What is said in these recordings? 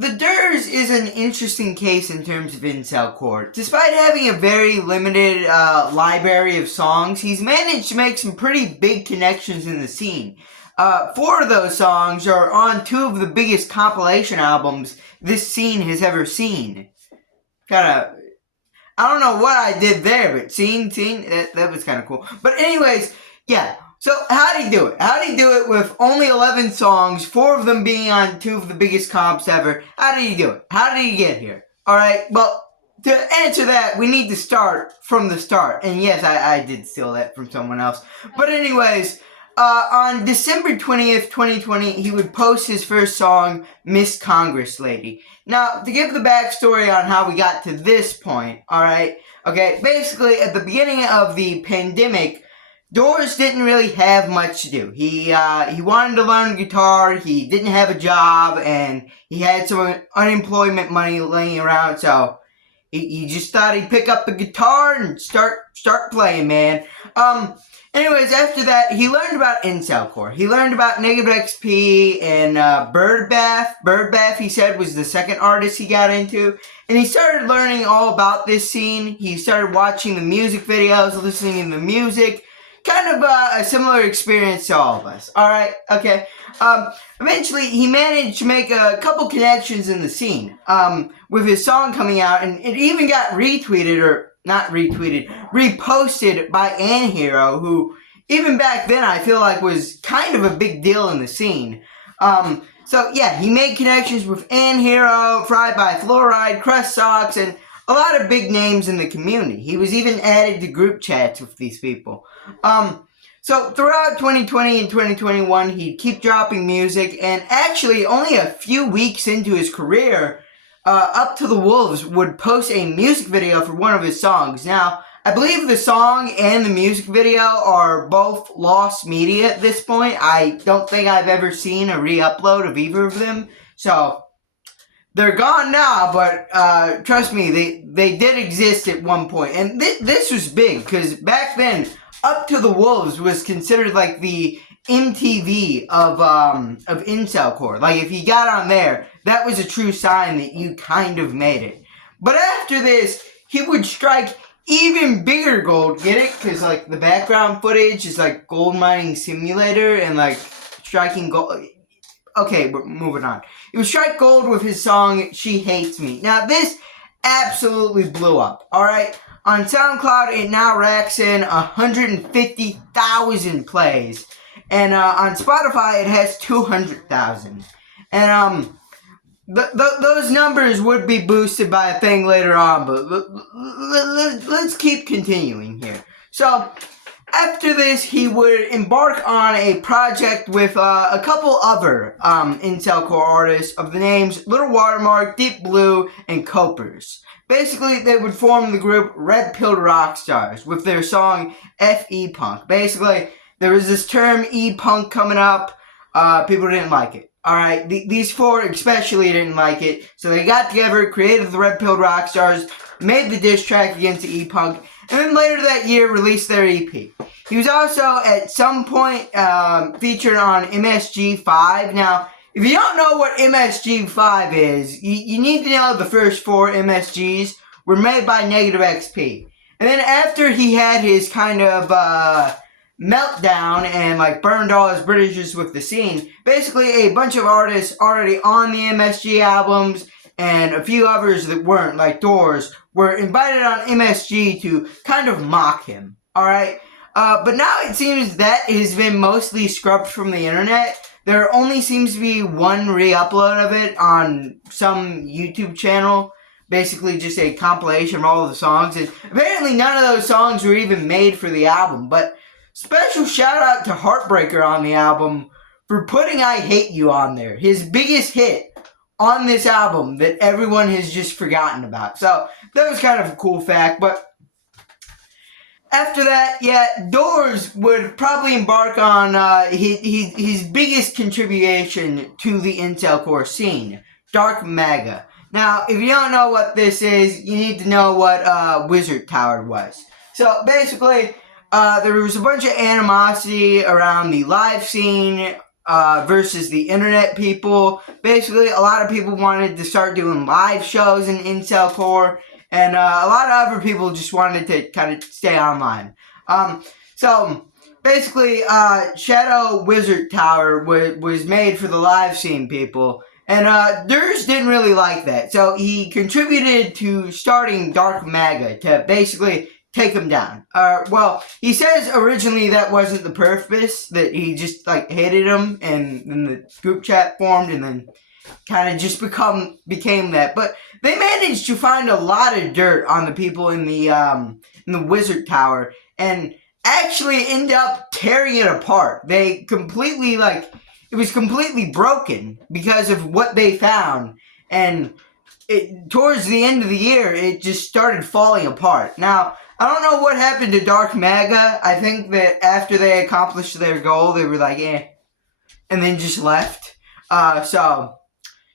the durrs is an interesting case in terms of incelcore. Despite having a very limited library of songs, he's managed to make some pretty big connections in the scene. 4 of those songs are on 2 of the biggest compilation albums this scene has ever seen. I don't know what I did there, but that was kind of cool. But anyways, yeah. So how did he do it? How did he do it with only 11 songs, 4 of them being on 2 of the biggest comps ever? How did he do it? How did he get here? Alright, well, to answer that, we need to start from the start. And yes, I did steal that from someone else. But anyways, on December 20th, 2020, he would post his first song, Miss Congress Lady. Now, to give the backstory on how we got to this point, alright? Okay, basically, at the beginning of the pandemic, durrs didn't really have much to do. He wanted to learn guitar, he didn't have a job, and he had some unemployment money laying around, so he just thought he'd pick up the guitar and start playing, man. Anyways, after that, he learned about incelcore. He learned about Negative XP and Birdbath. Birdbath, he said, was the second artist he got into. And he started learning all about this scene. He started watching the music videos, listening to the music. Kind of a similar experience to all of us. Alright, okay. Eventually, he managed to make a couple connections in the scene. With his song coming out, and it even got reposted by Anhero, who, even back then, I feel like was kind of a big deal in the scene. So yeah, he made connections with Anhero, Fried by Fluoride, Crust Socks, and a lot of big names in the community. He was even added to group chats with these people. So throughout 2020 and 2021, he'd keep dropping music, and actually only a few weeks into his career, Up to the Wolves would post a music video for one of his songs. Now, I believe the song and the music video are both lost media at this point. I don't think I've ever seen a re-upload of either of them, so they're gone now, but trust me, they did exist at one point. And this was big, because back then, Up to the Wolves was considered like the MTV of incelcore. Like, if you got on there, that was a true sign that you kind of made it. But after this, he would strike even bigger gold. Get it? Because, like, the background footage is like Gold Mining Simulator and, like, striking gold. Okay, but moving on. He would strike gold with his song, She Hates Me. Now, this absolutely blew up, alright? On SoundCloud, it now racks in 150,000 plays. And on Spotify, it has 200,000. And those numbers would be boosted by a thing later on, but let's keep continuing here. So, after this, he would embark on a project with a couple other incelcore artists of the names Little Watermark, Deep Blue, and Copers. Basically, they would form the group Red Pilled Rockstars with their song F.E. Punk. Basically, there was this term E-Punk coming up. People didn't like it. Alright, these 4 especially didn't like it. So they got together, created the Red Pilled Rockstars, made the diss track against the E-Punk, and then later that year released their EP. He was also, at some point, featured on MSG5. Now, if you don't know what MSG5 is, you need to know the first 4 MSGs were made by Negative XP. And then after he had his kind of meltdown and like burned all his bridges with the scene, basically a bunch of artists already on the MSG albums and a few others that weren't, like durrs, were invited on MSG to kind of mock him. Alright? But now it seems that has been mostly scrubbed from the internet. There only seems to be one re-upload of it on some YouTube channel. Basically just a compilation of all of the songs. And apparently none of those songs were even made for the album. But special shout out to Heartbreaker on the album for putting I Hate You on there. His biggest hit on this album that everyone has just forgotten about. So that was kind of a cool fact. But after that, yeah, durrs would probably embark on his biggest contribution to the incelcore scene, Dark Maga. Now, if you don't know what this is, you need to know what Wizard Tower was. So basically, there was a bunch of animosity around the live scene versus the internet people. Basically, a lot of people wanted to start doing live shows in incel core, and a lot of other people just wanted to kind of stay online. So basically, Shadow Wizard Tower was made for the live scene people, and durrs didn't really like that, so he contributed to starting Dark Maga to basically take him down. Well, he says originally that wasn't the purpose, that he just like hated him, and then the group chat formed, and then kind of just became that. But they managed to find a lot of dirt on the people in the Wizard Tower, and actually end up tearing it apart. They completely it was completely broken because of what they found, and towards the end of the year, it just started falling apart. Now, I don't know what happened to Dark Maga. I think that after they accomplished their goal, they were like, eh, and then just left. So,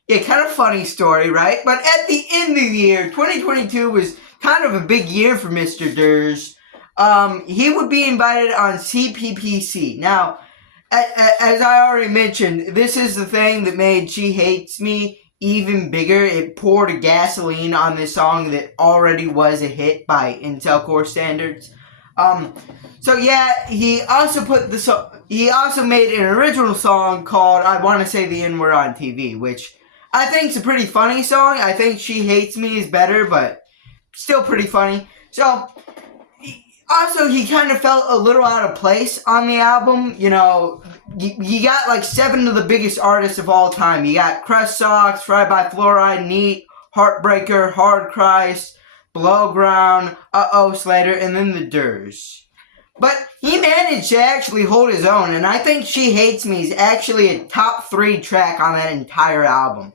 yeah, kind of funny story, right? But at the end of the year, 2022 was kind of a big year for Mr. durrs. He would be invited on CPPC. Now, as I already mentioned, this is the thing that made She Hates Me even bigger. It poured gasoline on this song that already was a hit by incel core standards. So yeah, he also made an original song called I Wanna Say the N-Word on TV, which I think is a pretty funny song. I think She Hates Me is better, but still pretty funny. So, also, he kind of felt a little out of place on the album. You know, you got like 7 of the biggest artists of all time. You got Crust Socks, Fried by Fluoride, Neat, Heartbreaker, Hard Christ, Below Ground, Uh-Oh Slater, and then the durrs. But he managed to actually hold his own, and I think She Hates Me is actually a top 3 track on that entire album.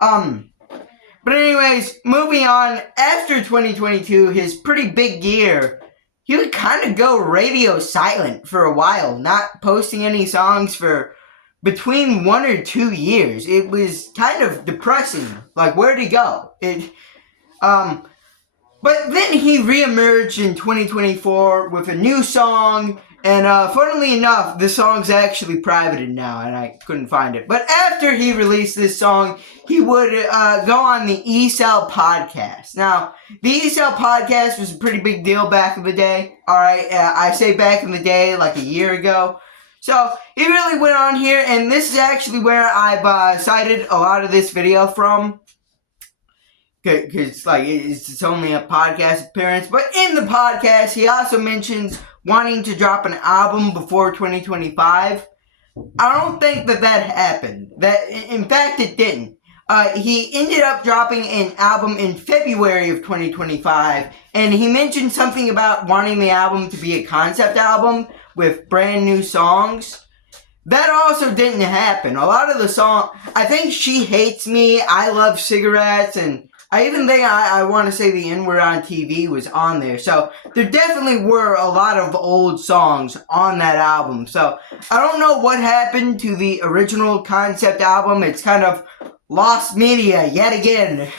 But anyways, moving on, after 2022, his pretty big year, he would kind of go radio silent for a while, not posting any songs for between 1 or 2 years. It was kind of depressing. Like, where'd he go? But then he reemerged in 2024 with a new song, and funnily enough, the song's actually privated now, and I couldn't find it. But after he released this song, he would go on the E-Cell podcast. Now, the E-Cell podcast was a pretty big deal back in the day. Alright, I say back in the day, like a year ago. So, he really went on here, and this is actually where I've cited a lot of this video from. Because, it's only a podcast appearance. But in the podcast, he also mentions wanting to drop an album before 2025. I don't think that happened. In fact, it didn't. He ended up dropping an album in February of 2025, and he mentioned something about wanting the album to be a concept album with brand new songs. That also didn't happen. A lot of the songs, I think She Hates Me, I Love Cigarettes, and I even think I Want to Say the N-Word on TV was on there. So there definitely were a lot of old songs on that album. So I don't know what happened to the original concept album. It's kind of lost media yet again.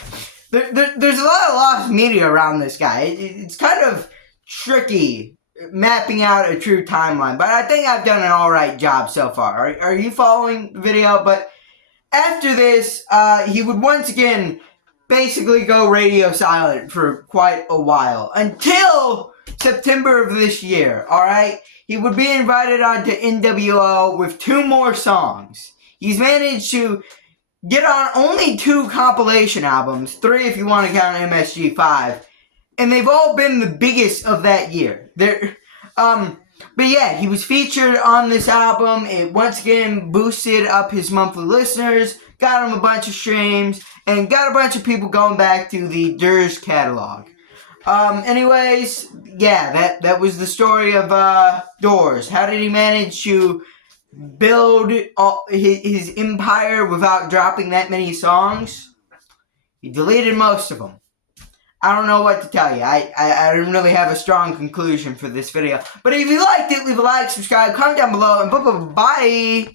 There's a lot of lost media around this guy. It's kind of tricky mapping out a true timeline. But I think I've done an alright job so far. Are you following the video? But after this, he would once again basically go radio silent for quite a while. Until September of this year, alright? He would be invited onto NWO with 2 more songs. He's managed to get on only 2 compilation albums, 3 if you want to count MSG5, and they've all been the biggest of that year. But yeah, he was featured on this album. It once again boosted up his monthly listeners, got him a bunch of streams, and got a bunch of people going back to the durrs catalog. Anyways, yeah, that was the story of durrs. How did he manage to build his empire without dropping that many songs? He deleted most of them. I don't know what to tell you. I didn't really have a strong conclusion for this video. But if you liked it, leave a like, subscribe, comment down below, and bye.